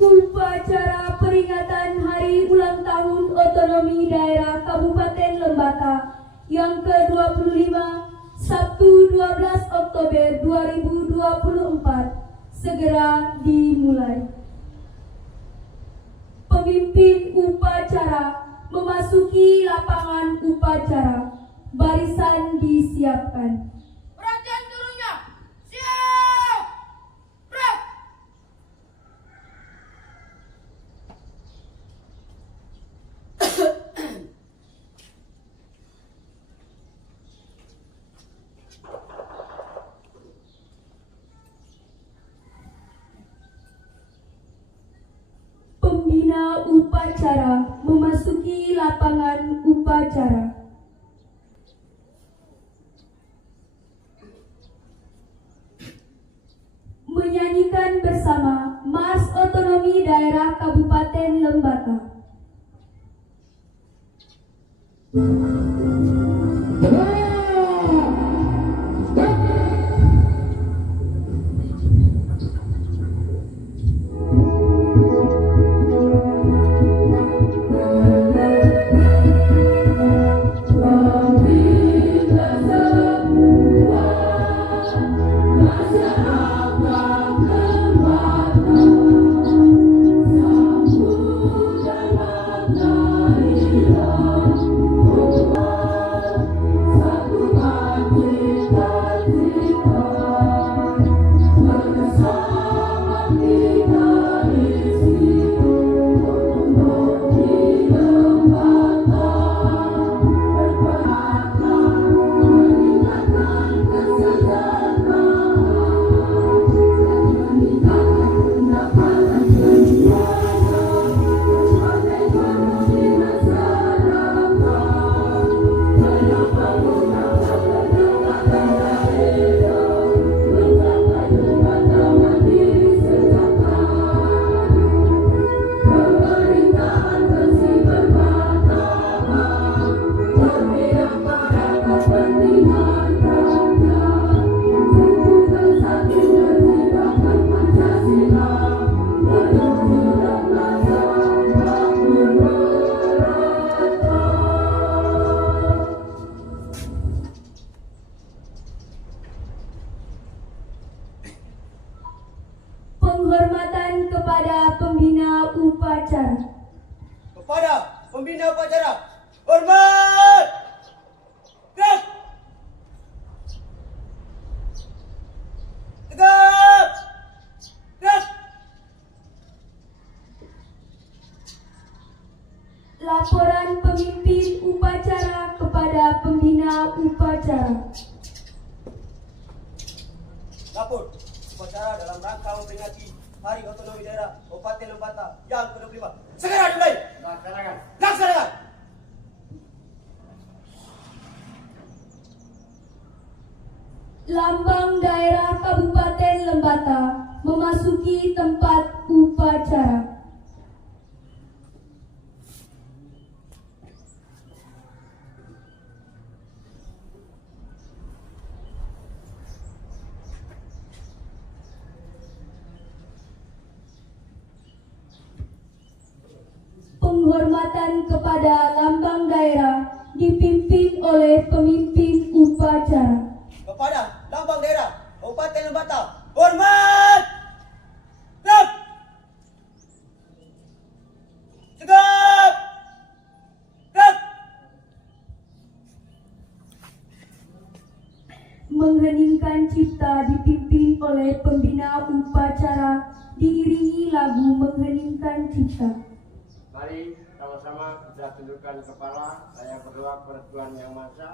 Upacara peringatan Hari Ulang Tahun Otonomi Daerah Kabupaten Lembata yang ke-25 Sabtu 12 Oktober 2024 segera dimulai. Pemimpin upacara memasuki lapangan upacara. Barisan disiapkan. Perhatian seluruhnya. Siap! Gerak! Pembina upacara memasuki lapangan upacara. Menyanyikan bersama Mars Otonomi Daerah Kabupaten Lembata. Penghormatan kepada pembina upacara. Kepada pembina upacara, hormat! Gerak! Tegak! Gerak! Laporan pemimpin upacara kepada pembina upacara. Lapor upacara dalam rangka memperingati Hari Otonomi Daerah Kabupaten Lembata yang ke-25. Segera dimulai. Laksanakan. Laksanakan. Lambang daerah Kabupaten Lembata memasuki tempat upacara. Penghormatan kepada lambang daerah dipimpin oleh pemimpin upacara. Kepada lambang daerah Kabupaten Lembata, hormat! Gerak! Tegak! Gerak! Mengheningkan cipta dipimpin oleh pembina upacara diiringi lagu mengheningkan cipta. Mari sama-sama kita tundukkan kepala, saya berdoa kepada Tuhan Yang Maha Esa,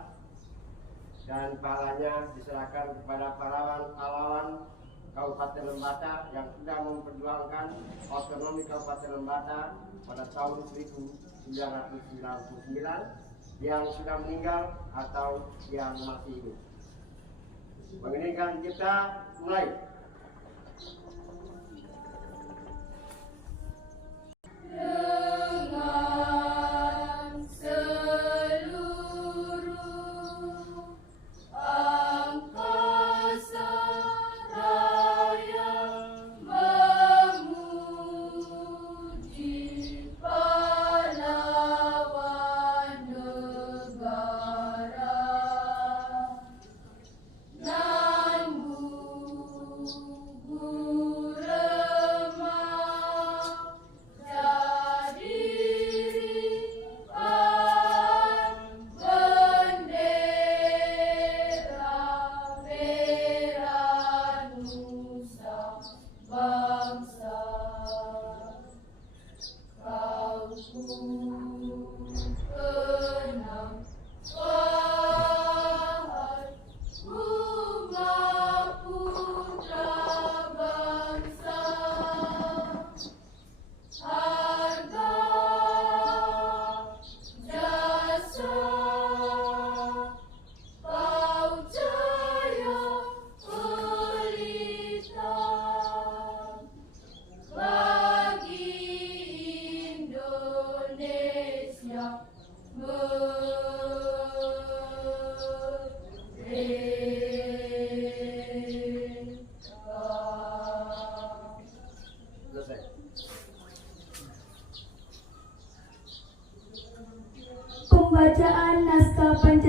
dan pahalanya diserahkan kepada pahlawan-pahlawan Kabupaten Lembata yang sudah memperjuangkan otonomi Kabupaten Lembata pada tahun 1999, yang sudah meninggal atau yang masih hidup. Menginginkan kita mulai. Dengan seluruh angkasa raya memuji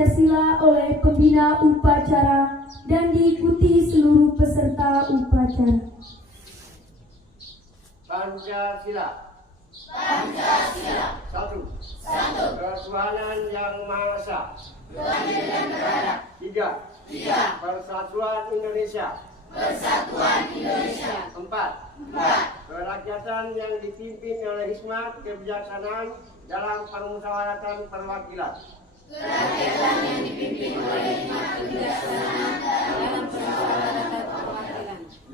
Pancasila oleh pembina upacara dan diikuti seluruh peserta upacara. Pancasila. Satu. Ketuhanan Yang Maha Esa. Tiga. Persatuan Indonesia. Empat. Kerakyatan yang dipimpin oleh hikmat kebijaksanaan dalam permusyawaratan perwakilan.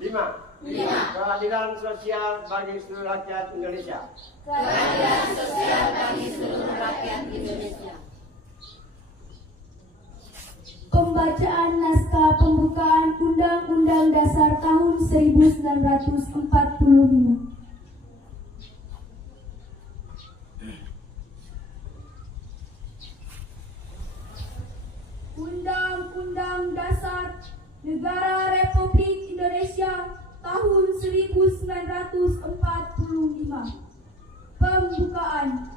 Lima. Keadilan sosial bagi seluruh rakyat Indonesia. Pembacaan naskah pembukaan Undang-Undang Dasar tahun 1945. Undang-Undang Dasar Negara Republik Indonesia tahun 1945. Pembukaan.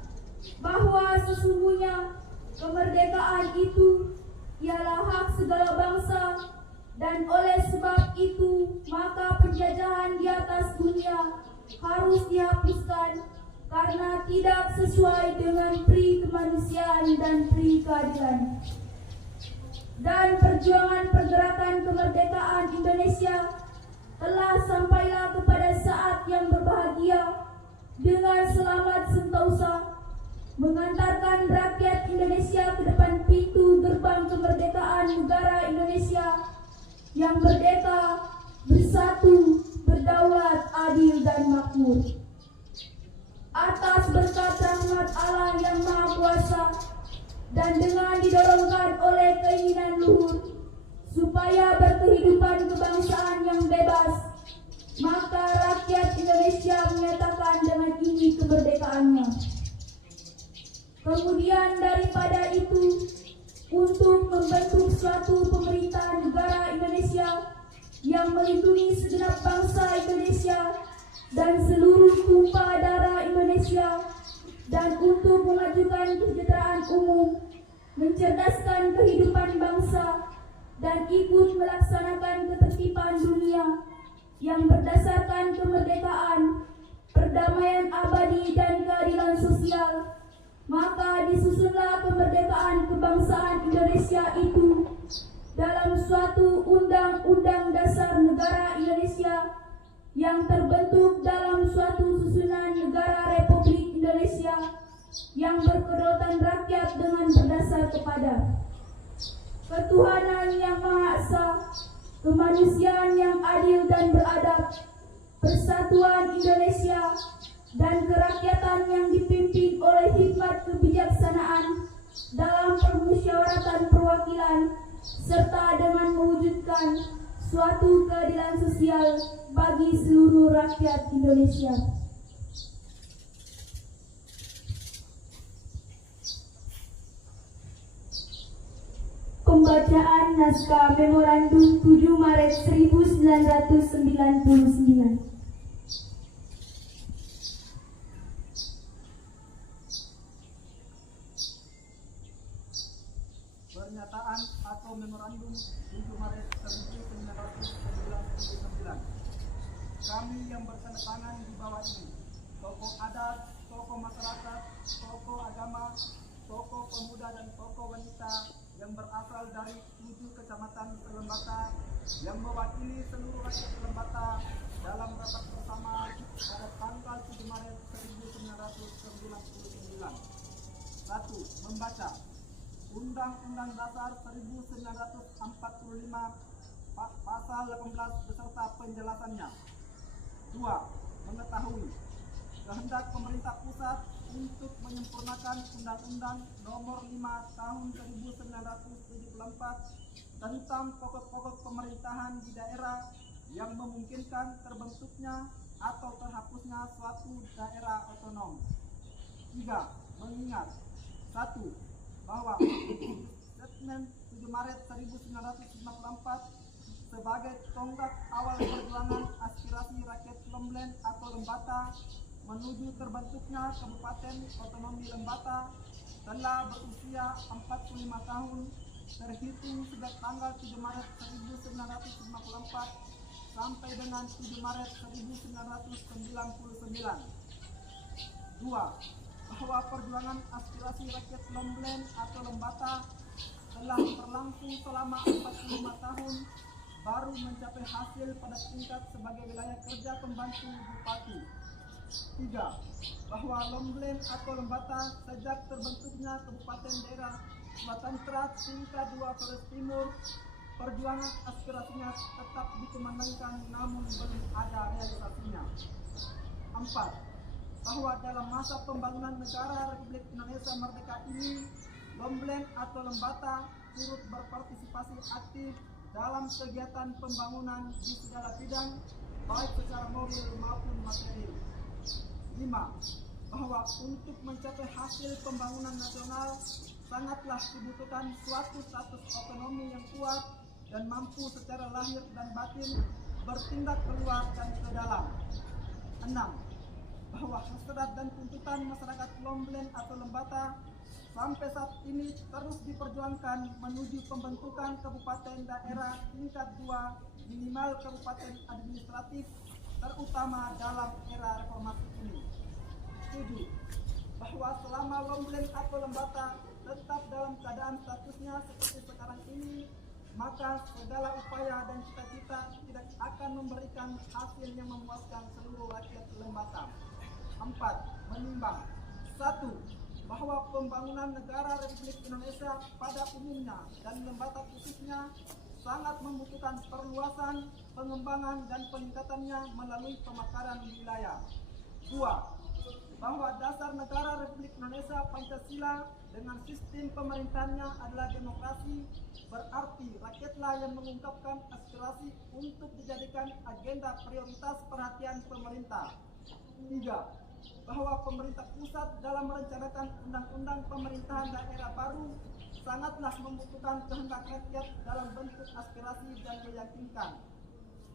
Bahwa sesungguhnya kemerdekaan itu ialah hak segala bangsa, dan oleh sebab itu maka penjajahan di atas dunia harus dihapuskan karena tidak sesuai dengan pri kemanusiaan dan pri keadilan. Dan perjuangan pergerakan kemerdekaan Indonesia telah sampailah kepada saat yang berbahagia dengan selamat sentosa, mengantarkan rakyat Indonesia ke depan pintu gerbang kemerdekaan negara Indonesia yang merdeka, bersatu, berdaulat, adil, dan makmur. Atas berkat rahmat Allah yang Maha Kuasa dan dengan didorongkan oleh keinginan luhur supaya berkehidupan kebangsaan yang bebas, maka rakyat Indonesia menyatakan dengan ini kemerdekaannya. Kemudian daripada itu, untuk membentuk suatu pemerintah negara Indonesia yang melindungi segenap bangsa Indonesia dan seluruh tumpah darah Indonesia, dan untuk memajukan kesejahteraan umum, mencerdaskan kehidupan bangsa, dan ikut melaksanakan ketertiban dunia yang berdasarkan kemerdekaan, perdamaian abadi, dan keadilan sosial, maka disusunlah kemerdekaan kebangsaan Indonesia itu dalam suatu Undang-Undang Dasar Negara Indonesia yang terbentuk dalam suatu susunan negara Republik Indonesia yang berkedaulatan rakyat dengan berdasar kepada ketuhanan yang Maha Esa, kemanusiaan yang adil dan beradab, persatuan Indonesia, dan kerakyatan yang dipimpin oleh hikmat kebijaksanaan dalam permusyawaratan perwakilan, serta dengan mewujudkan suatu keadilan sosial bagi seluruh rakyat Indonesia. Pembacaan naskah Memorandum 7 Maret 1999. Pernyataan atau Memorandum 7 Maret 1999. Kami yang bertandatangan di bawah ini, tokoh adat, tokoh masyarakat, tokoh agama, tokoh pemuda, dan tokoh wanita yang berasal dari 7 kecamatan Lembata yang mewakili seluruh rakyat Lembata dalam rapat bersama pada tanggal 7 Maret 1999. 1. Membaca Undang-Undang Dasar 1945 Pasal 18 beserta penjelasannya. 2. Mengetahui kehendak pemerintah pusat untuk menyempurnakan Undang-Undang Nomor 5 Tahun 1974 tentang pokok-pokok pemerintahan di daerah yang memungkinkan terbentuknya atau terhapusnya suatu daerah otonom. 3. Mengingat 1. Bahwa Statement 7 Maret 1994 sebagai tonggak awal perjuangan aspirasi rakyat Lemblen atau Lembata menuju terbentuknya Kabupaten Otonomi Lembata telah berusia 45 tahun terhitung sejak tanggal 7 Maret 1954 sampai dengan 7 Maret 1999. 2. Bahwa perjuangan aspirasi rakyat Lomblen atau Lembata telah berlangsung selama 45 tahun baru mencapai hasil pada tingkat sebagai wilayah kerja pembantu bupati. 3. Bahwa Lomblen atau Lembata sejak terbentuknya Kabupaten Daerah Sumatera tingkat 2 Flores Timur, perjuangan aspirasinya tetap dikumandangkan namun belum ada realisasinya. 4. Bahwa dalam masa pembangunan negara Republik Indonesia Merdeka ini, Lomblen atau Lembata turut berpartisipasi aktif dalam kegiatan pembangunan di segala bidang, baik secara moral maupun material. 5. Bahwa untuk mencapai hasil pembangunan nasional sangatlah dibutuhkan suatu status otonomi yang kuat dan mampu secara lahir dan batin bertindak keluar dan ke dalam. 6. Bahwa hasrat dan tuntutan masyarakat Lomblen atau Lembata sampai saat ini terus diperjuangkan menuju pembentukan kabupaten daerah tingkat 2 minimal kabupaten administratif, terutama dalam era reformasi ini. 7. Bahwa selama Lomblen atau Lembata tetap dalam keadaan statusnya seperti sekarang ini, maka segala upaya dan cita-cita tidak akan memberikan hasil yang memuaskan seluruh rakyat Lembata. 4. Menimbang 1. Bahwa pembangunan negara Republik Indonesia pada umumnya dan Lembata khususnya sangat membutuhkan perluasan, pengembangan, dan peningkatannya melalui pemekaran wilayah. 2. Bahwa dasar negara Republik Indonesia Pancasila dengan sistem pemerintahannya adalah demokrasi, berarti rakyatlah yang mengungkapkan aspirasi untuk dijadikan agenda prioritas perhatian pemerintah. 3. Bahwa pemerintah pusat dalam merencanakan undang-undang pemerintahan daerah baru sangatlah membutuhkan kehendak rakyat dalam bentuk aspirasi dan meyakinkan.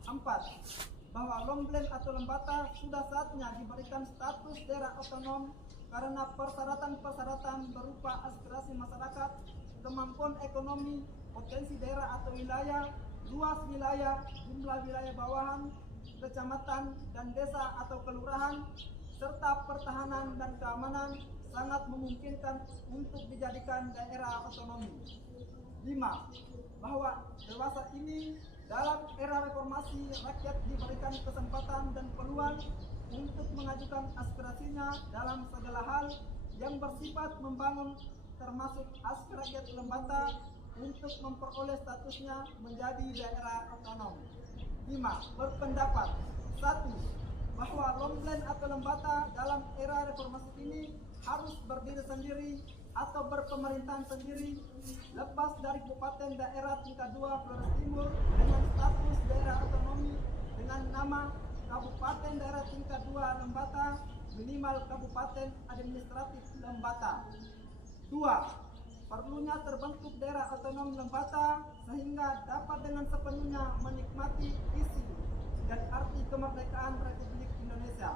4. Bahwa Lomblen atau Lembata sudah saatnya diberikan status daerah otonom karena persyaratan-persyaratan berupa aspirasi masyarakat, kemampuan ekonomi, potensi daerah atau wilayah, luas wilayah, jumlah wilayah bawahan, kecamatan dan desa atau kelurahan, serta pertahanan dan keamanan sangat memungkinkan untuk dijadikan daerah otonomi. 5. Bahwa dewasa ini dalam era reformasi rakyat diberikan kesempatan dan peluang untuk mengajukan aspirasinya dalam segala hal yang bersifat membangun, termasuk aspirasi rakyat Lembata untuk memperoleh statusnya menjadi daerah otonom. 5. Berpendapat 1. Bahwa Lomblen atau Lembata dalam era reformasi ini harus berdiri sendiri atau berpemerintahan sendiri, lepas dari kabupaten daerah tingkat 2 Flores Timur dengan status daerah otonomi dengan nama Kabupaten Daerah Tingkat 2 Lembata, minimal Kabupaten Administratif Lembata. 2. Perlunya terbentuk daerah otonom Lembata sehingga dapat dengan sepenuhnya menikmati isi dan arti kemerdekaan Republik Indonesia.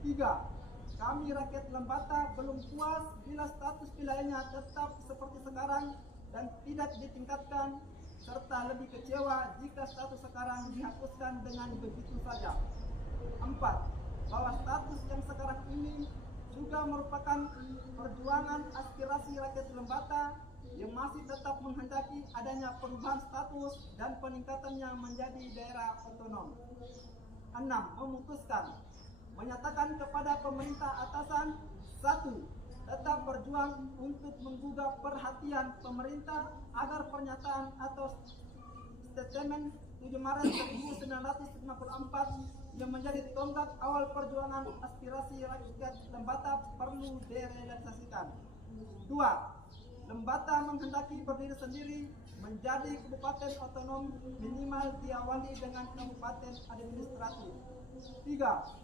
3. Kami rakyat Lembata belum puas bila status wilayahnya tetap seperti sekarang dan tidak ditingkatkan, serta lebih kecewa jika status sekarang dihapuskan dengan begitu saja. 4. Bahwa status yang sekarang ini juga merupakan perjuangan aspirasi rakyat Lembata yang masih tetap menghendaki adanya perubahan status dan peningkatannya menjadi daerah otonom. 6. Memutuskan menyatakan kepada pemerintah atasan 1. Tetap berjuang untuk menggugah perhatian pemerintah agar pernyataan atau statement 7 Maret 1954 yang menjadi tonggak awal perjuangan aspirasi rakyat Lembata perlu direalisasikan. 2. Lembata menghendaki berdiri sendiri menjadi kabupaten otonom minimal diawali dengan kabupaten administratif. 3.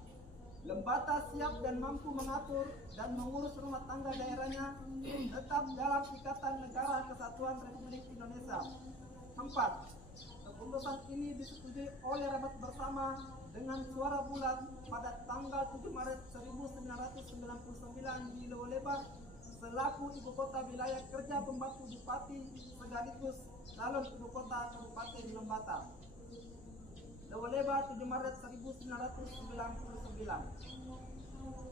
Lembata siap dan mampu mengatur dan mengurus rumah tangga daerahnya tetap dalam ikatan negara kesatuan Republik Indonesia. 4. Keputusan ini disetujui oleh rapat bersama dengan suara bulat pada tanggal 7 Maret 1999 di Lewoleba selaku ibu kota wilayah kerja pembantu bupati sekaligus calon ibu kota Kabupaten Lembata. Lewaleba 7 Maret 1999.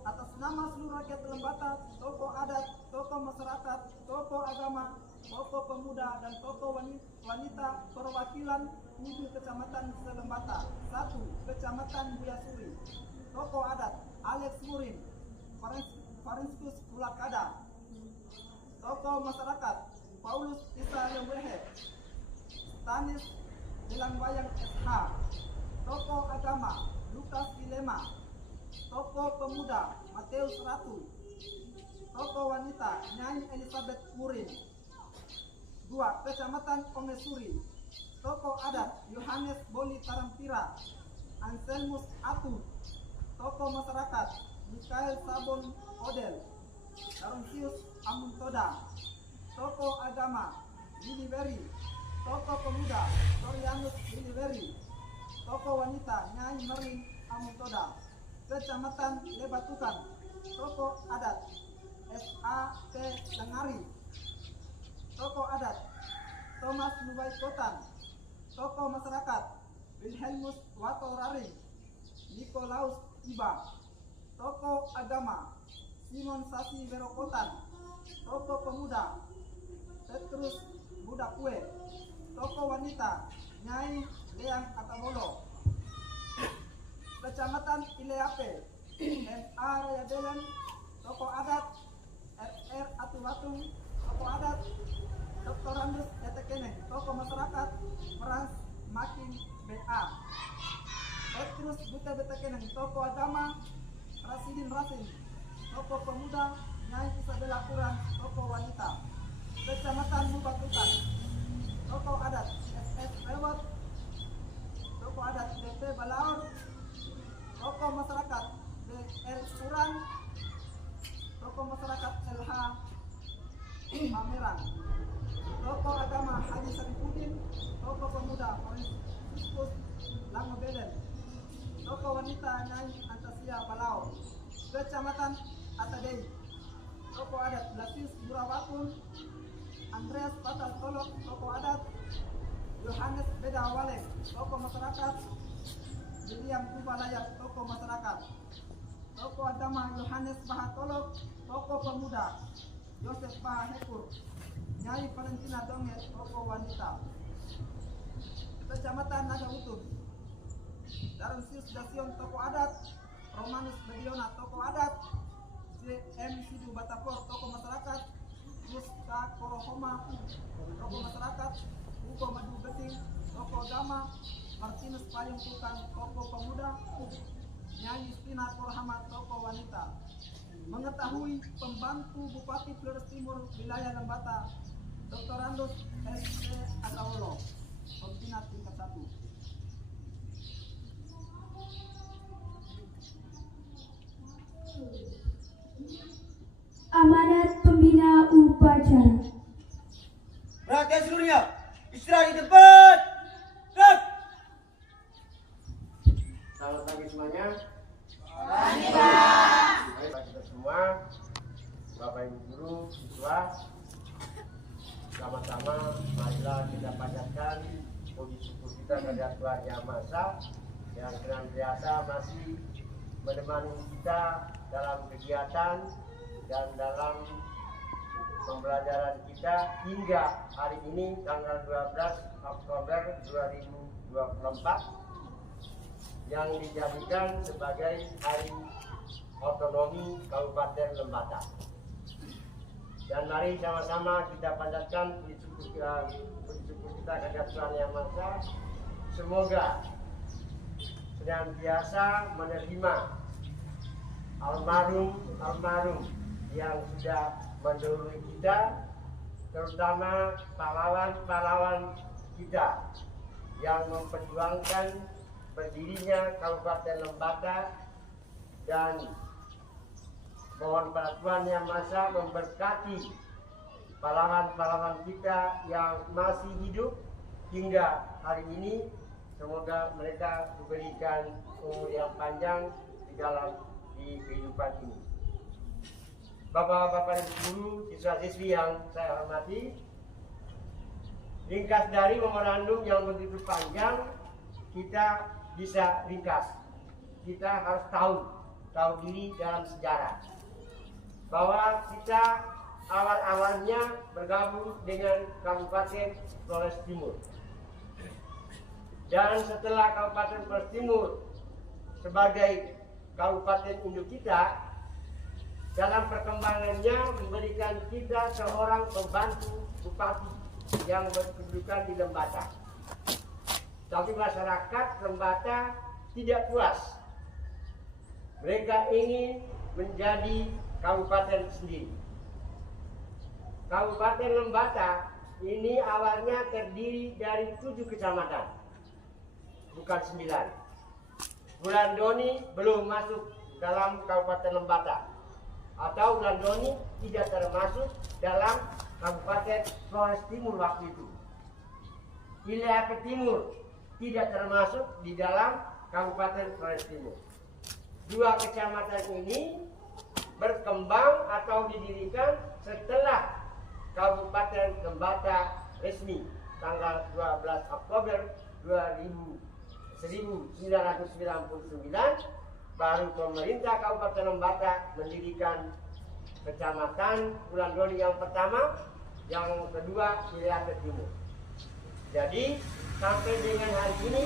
Atas nama seluruh rakyat Lembata, tokoh adat, tokoh masyarakat, tokoh agama, tokoh pemuda, dan tokoh wanita perwakilan 7 kecamatan se-Lembata. 1. Kecamatan Buyasuri. Tokoh adat Alex Murin, Franciscus Ulakada. Tokoh masyarakat Paulus Isa Lemwehe, Stanis Dilangbayang SH. Tokoh agama Lukas Dilema. Tokoh pemuda Mateus Ratu. Tokoh wanita Nyai Elizabeth Murin. 2. Kecamatan Omesuri. Tokoh adat Yohanes Boli Tarampira, Anselmus Atu. Tokoh masyarakat Mikael Sabon Odel, Laurentius Amuntoda. Tokoh agama Liliberi. Tokoh pemuda Torianus Liliberi. Tokoh wanita Nyai Merin Amuntoda. Kecamatan Lebatukan. Tokoh adat S.A.T. Langari. Tokoh adat Thomas Nubai Kotan. Tokoh masyarakat Wilhelmus Watorari, Nikolaus Iba. Tokoh agama Simon Sasi Verokotan. Tokoh pemuda Petrus Budakue. Tokoh wanita Nyai Leang Atabolo. Kecamatan Ileape M.A. Raya Belen. Tokoh adat R.R. Atubatung. Tokoh adat Dr. Randus Etekene. Tokoh masyarakat Frans Makin B.A. Petrus Buta Betekene. Tokoh agama Rasidin Rasin. Tokoh pemuda Nyai Isabella Kuran. Tokoh wanita Kecamatan Bubatukan. Tokoh adat S.S. Rewot. Tokoh adat DP Balaur. Tokoh masyarakat D.L. Kuran. Tokoh masyarakat LH Pameran. Tokoh agama Haji Sarifudin. Tokoh pemuda Franciscus Langobelen. Tokoh wanita Nyai Antasia Balau. Kecamatan Atadei. Tokoh adat Blasius Burawakun. Andreas Patal Tolok. Tokoh adat Yohanes Beda Walek. Tokoh masyarakat William Kubalayak. Tokoh masyarakat. Tokoh agama Yohanes Bahatolok. Tokoh pemuda Yosef Bahekur. Nyai Valentina Donge. Tokoh wanita Kecamatan Naga Utun. Darensius Dasion. Tokoh adat Romanus Mediona. Tokoh adat C.M. Sidu Batapor. Tokoh masyarakat Muska Korohoma. Tokoh masyarakat Hugo Madu Beting. Tokoh agama Martinus Payung Tukang. Tokoh pemuda Nyai Justina Korhama. Tokoh wanita. Mengetahui pembantu Bupati Flores Timur wilayah Lembata Dr. Randus S.T. Atawolo, Pembina tingkat 1. Amanat pembina upacara. Perhatian seluruhnya, istirahat di tempat. Gerak. Selamat pagi semuanya. Pagi, Pak. Baik, kita semua, Bapak Ibu guru, siswa, sama-sama marilah kita panjatkan puji syukur kita kepada Tuhan Yang Maha Esa yang senantiasa masih menemani kita dalam kegiatan dan dalam pembelajaran kita hingga hari ini tanggal 12 Oktober 2024 yang dijadikan sebagai Hari Otonomi Kabupaten Lembata. Dan mari sama-sama kita panjatkan puji syukur kita kepada Tuhan Yang Maha Esa. Semoga senantiasa menerima almarhum yang sudah mendahului kita, terutama pahlawan-pahlawan kita yang memperjuangkan berdirinya Kabupaten Lembata, dan mohon pada Tuhan Yang Maha Esa memberkati pahlawan-pahlawan kita yang masih hidup hingga hari ini. Semoga mereka diberikan umur yang panjang di kehidupan ini. Bapak-bapak dan guru, siswa-siswi yang saya hormati, ringkas dari memorandum yang begitu panjang, kita bisa ringkas. Kita harus tahu diri dalam sejarah. Bahwa kita awal-awalnya bergabung dengan Kabupaten Flores Timur. Dan setelah Kabupaten Flores Timur sebagai kabupaten induk kita, dalam perkembangannya memberikan kita seorang pembantu bupati yang berkedudukan di Lembata. Tapi masyarakat Lembata tidak puas. Mereka ingin menjadi kabupaten sendiri. Kabupaten Lembata ini awalnya terdiri dari 7 kecamatan, bukan 9. Wulandoni belum masuk dalam Kabupaten Lembata, atau Wulandoni tidak termasuk dalam Kabupaten Flores Timur waktu itu. Wilayah ke timur tidak termasuk di dalam Kabupaten Flores Timur. 2 kecamatan ini berkembang atau didirikan setelah Kabupaten Lembata resmi tanggal 12 Oktober 1999, baru pemerintah Kabupaten Lembata mendirikan kecamatan Wulandoni yang pertama, yang kedua wilayah ke timur. Jadi sampai dengan hari ini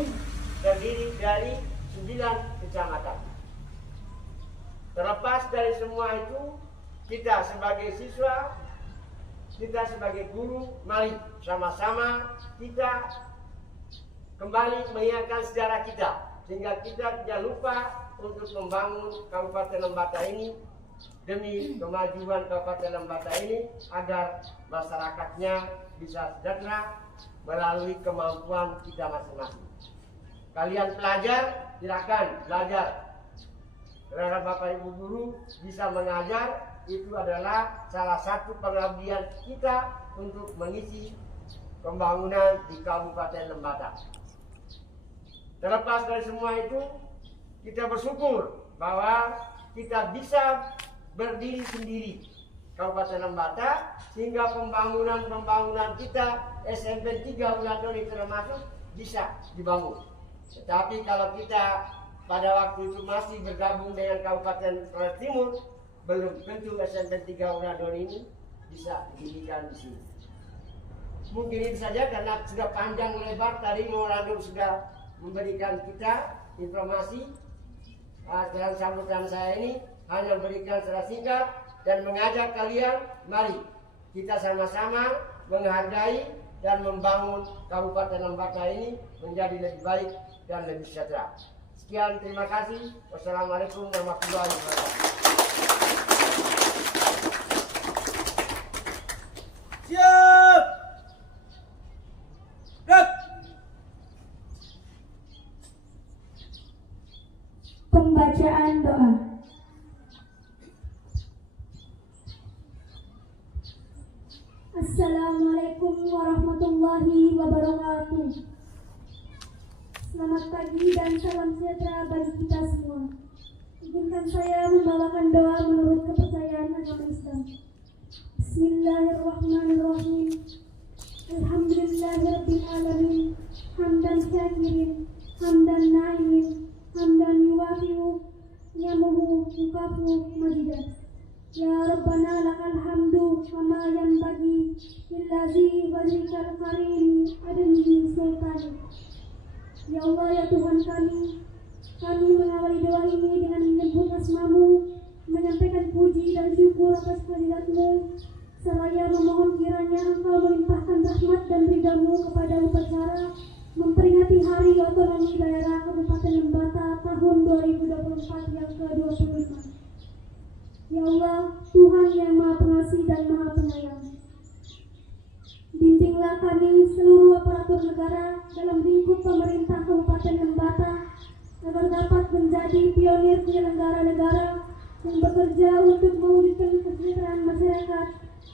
terdiri dari 9 kecamatan. Terlepas dari semua itu, kita sebagai siswa, kita sebagai guru, mari sama-sama kita kembali mengingatkan sejarah kita, sehingga kita tidak lupa untuk membangun Kabupaten Lembata ini demi kemajuan Kabupaten Lembata ini agar masyarakatnya bisa sejahtera melalui kemampuan kita masing-masing. Kalian pelajar, silakan belajar. Karena Bapak Ibu guru bisa mengajar, itu adalah salah satu pengabdian kita untuk mengisi pembangunan di Kabupaten Lembata. Terlepas dari semua itu, kita bersyukur bahwa kita bisa berdiri sendiri Kabupaten Lembata, sehingga pembangunan kita SMP 3 Wulandoni termasuk bisa dibangun. Tetapi kalau kita pada waktu itu masih bergabung dengan Kabupaten Flores Timur, belum tentu SMP 3 Wulandoni ini bisa didirikan di sini. Mungkin itu saja karena sudah panjang lebar tadi memorandum sudah memberikan kita informasi. Dalam sambutan saya ini hanya memberikan secara singkat dan mengajak kalian, mari kita sama-sama menghargai dan membangun Kabupaten Lembata ini menjadi lebih baik dan lebih sejahtera. Sekian, terima kasih. Wassalamualaikum warahmatullahi wabarakatuh. Siap! Gerak! Pembacaan doa. Assalamualaikum warahmatullahi wabarakatuh. Selamat pagi dan salam sejahtera bagi kita semua. Izinkan saya membawakan doa menurut kepercayaan agama Islam. Bismillahirrahmanirrahim. Alhamdulillahirabbil alamin. Hamdan syakirin, hamdan na'imin, hamdan yuwafi'u ni'amahu yukafu majidah. Ya Rabbana lakal hamdu kama yanbaghi lillazi wajhikal karim adami sultani. Ya Allah, ya Tuhan kami mengawali doa ini dengan menyebut asmamu, menyampaikan puji dan syukur atas kehadirat-Mu, seraya memohon kiranya Engkau melimpahkan rahmat dan ridha-Mu kepada upacara memperingati Hari Otonomi Daerah Kabupaten Lembata tahun 2024 yang ke-25. Ya Allah, Tuhan yang Maha Pengasih dan Maha Penyayang, bimbinglah kami seluruh aparatur negara dalam lingkup pemerintah Kabupaten Lembata agar dapat menjadi pionir penyelenggara negara yang bekerja untuk mewujudkan kesejahteraan masyarakat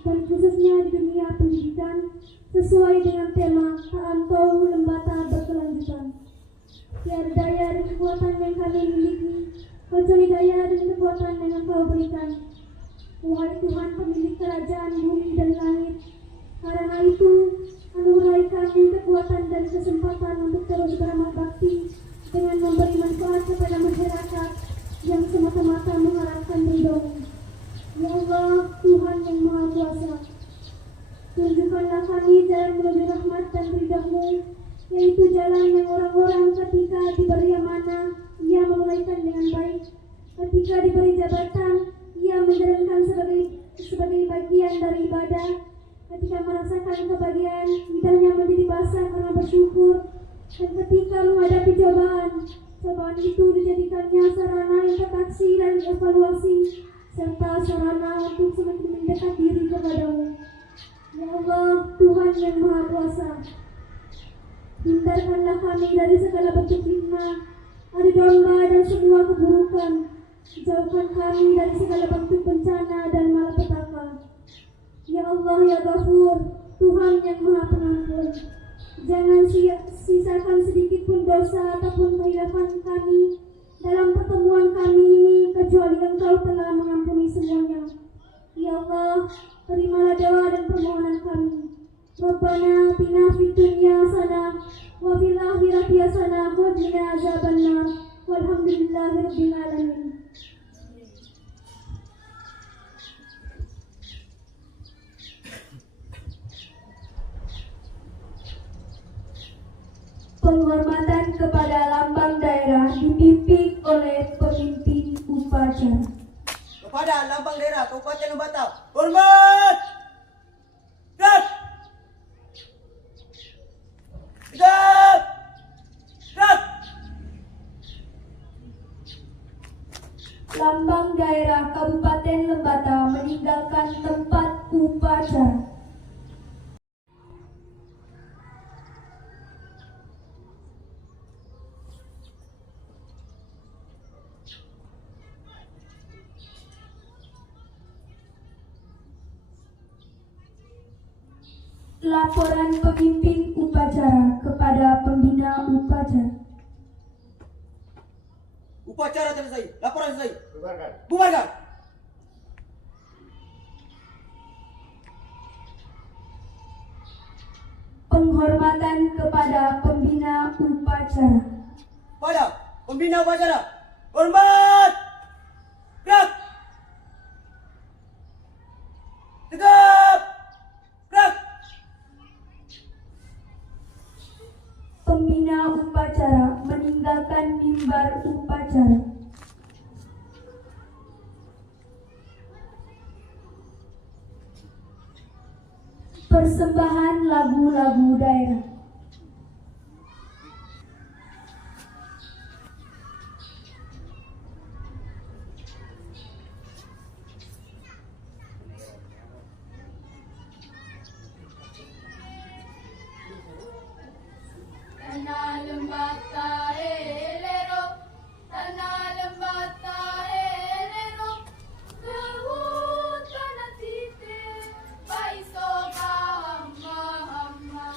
dan khususnya di dunia pendidikan sesuai dengan tema Perantau Lembata Berkelanjutan. Tiada daya dan kekuatan yang kami miliki, kecuali daya dan kekuatan yang Engkau berikan. Wahai Tuhan pemilik kerajaan bumi dan langit, karena itu anugerahi kami kekuatan dan kesempatan untuk terus beramal bakti dengan memberi manfaat kepada masyarakat yang semata-mata mengharapkan ridho-Mu. Ya Allah, Tuhan yang Maha Kuasa, tunjukkanlah kami jalan menuju rahmat dan ridha-Mu, yaitu jalan yang orang-orang ketika diberi amanah, ia menunaikan dengan baik. Ketika diberi jabatan, ia menjalankan sebagai bagian dari ibadah. Ketika merasakan kebahagiaan, lidahnya menjadi basah karena bersyukur. Dan ketika menghadapi cobaan itu dijadikannya sarana interaksi dan evaluasi, serta sarana untuk semakin mendekat diri kepada-Mu. Ya Allah, Tuhan yang Maha Kuasa, hindarkanlah kami dari segala bentuk fitnah, adu domba dan semua keburukan. Jauhkan kami dari segala bentuk bencana dan malapetaka. Ya Allah, ya Ghafur, Tuhan yang Maha Pengampun, jangan sisakan sedikit pun dosa ataupun kehilafan kami dalam pertemuan kami ini, kecuali Engkau telah mengampuni semuanya. Ya Allah, terimalah doa dan permohonan kami. Rabbana atina fid dunya hasanah wa fil akhirati hasanah wa qina azabannar. Walhamdulillahirabbil alamin. Penghormatan kepada lambang daerah dipimpin oleh pemimpin upacara. Kepada lambang daerah Kabupaten Lembata, hormat! Gerak! Tegap! Gerak! Lambang daerah Kabupaten Lembata meninggalkan tempat upacara. Laporan pemimpin upacara kepada pembina upacara. Upacara selesai, laporan selesai. Bubarkan. Bubarkan! Penghormatan kepada pembina upacara. Pada pembina upacara, hormat! Gerak! Tegap! Gerak! Pembina upacara meninggalkan mimbar upacara. Persembahan lagu-lagu daerah. Tanah Lembata elero, tanah Lembata elero, Gawut tanah tite, baiso hama hama.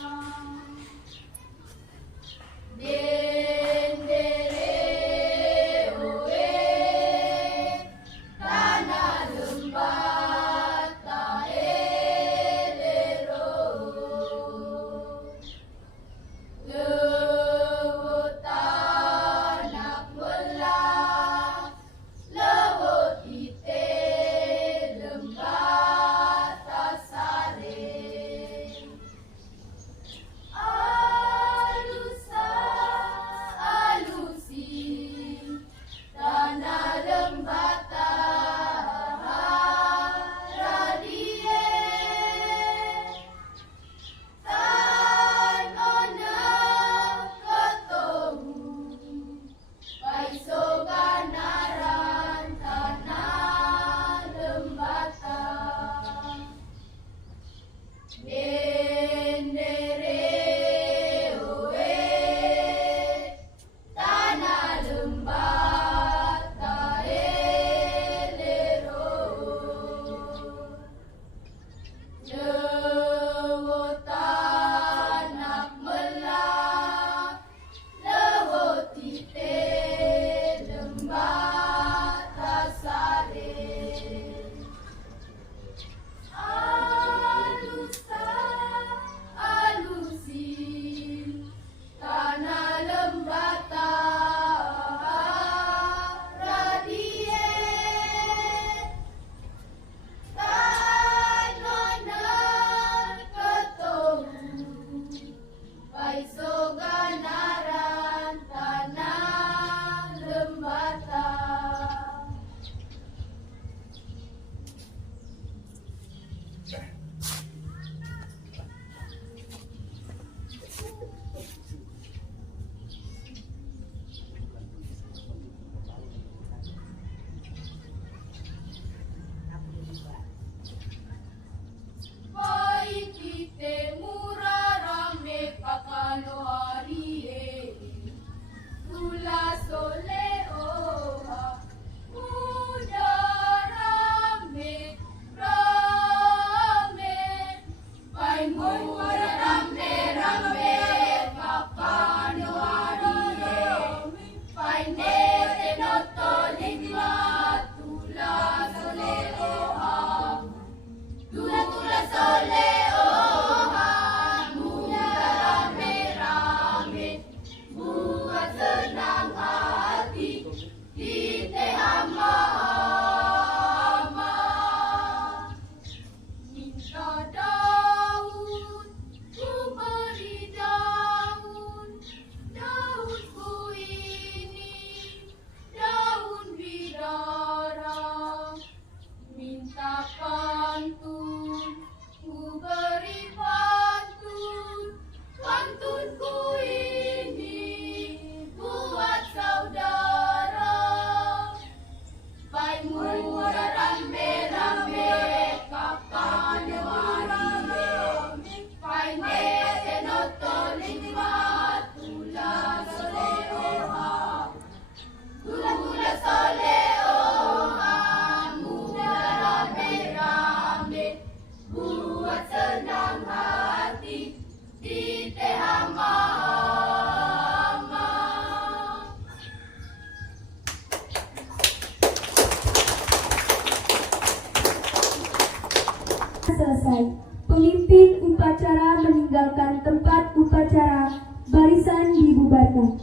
Selesai. Pemimpin upacara meninggalkan tempat upacara. Barisan dibubarkan.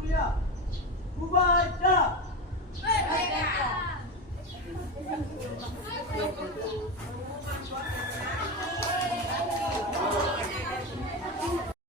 Buya, bubar dah.